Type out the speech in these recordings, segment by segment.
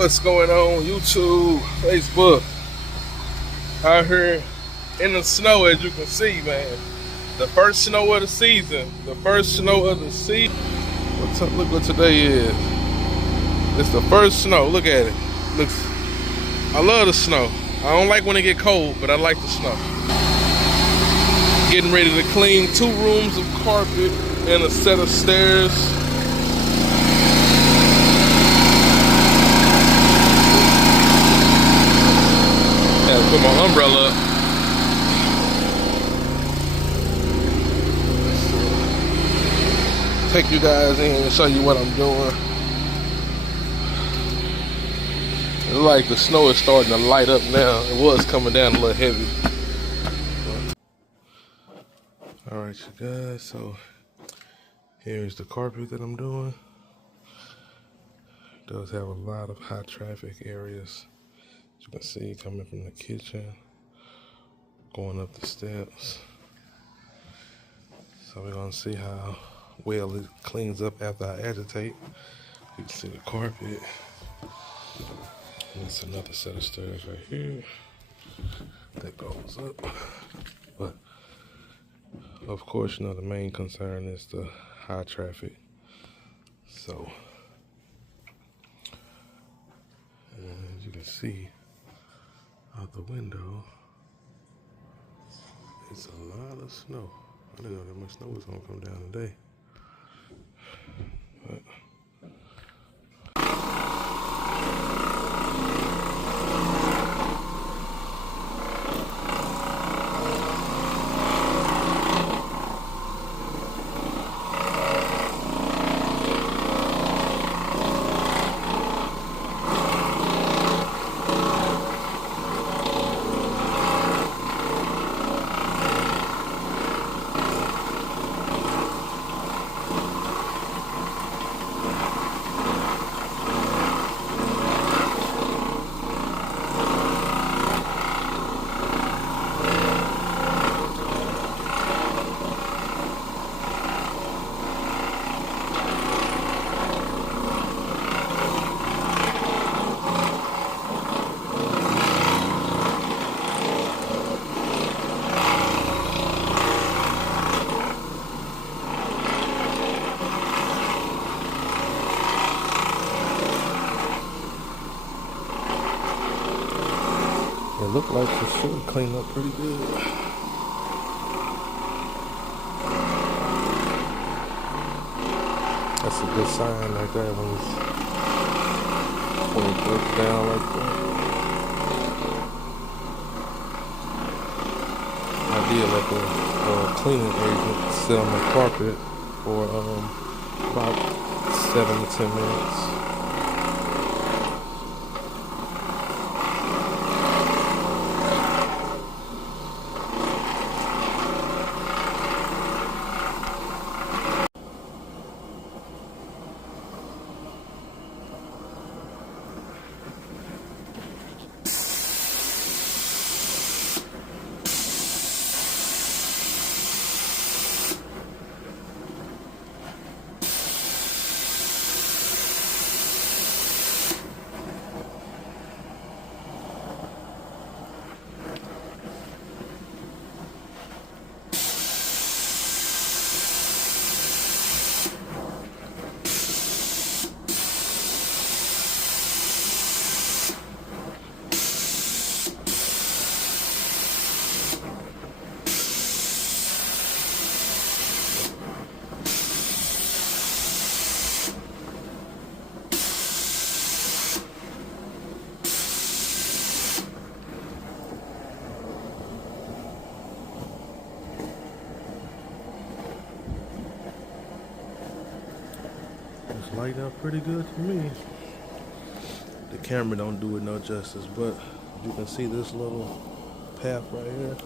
What's going on YouTube, Facebook? Out here in the snow, as you can see, man. The first snow of the season. The first snow of the season. Look what today is. It's the first snow. Look at it. I love the snow. I don't like when it get cold, but I like the snow. Getting ready to clean 2 rooms of carpet and a set of stairs. Had to put my umbrella up. Take you guys in and show you what I'm doing. It's like the snow is starting to light up now. It was coming down a little heavy. Alright you guys, so here's the carpet that I'm doing. It does have a lot of high traffic areas. As you can see, coming from the kitchen, going up the steps. So we're gonna see how well it cleans up after I agitate. You can see the carpet. That's another set of stairs right here that goes up. But of course, you know, the main concern is the high traffic. So, as you can see out the window, it's a lot of snow. I didn't know that much snow was gonna come down today. But it looked like it should clean up pretty good. That's a good sign right there when it breaks down like that. I did let the cleaning agent sit on the carpet for about 7 to 10 minutes. It's lighting up pretty good to me. The camera don't do it no justice, but you can see this little path right here.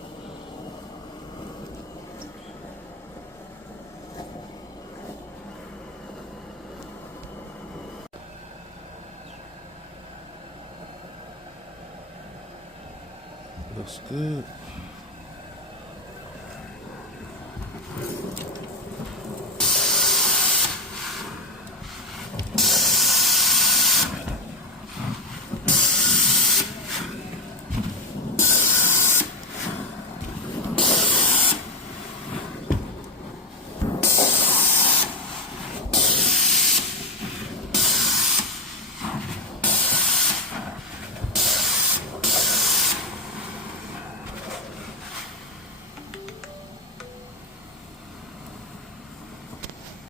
Looks good.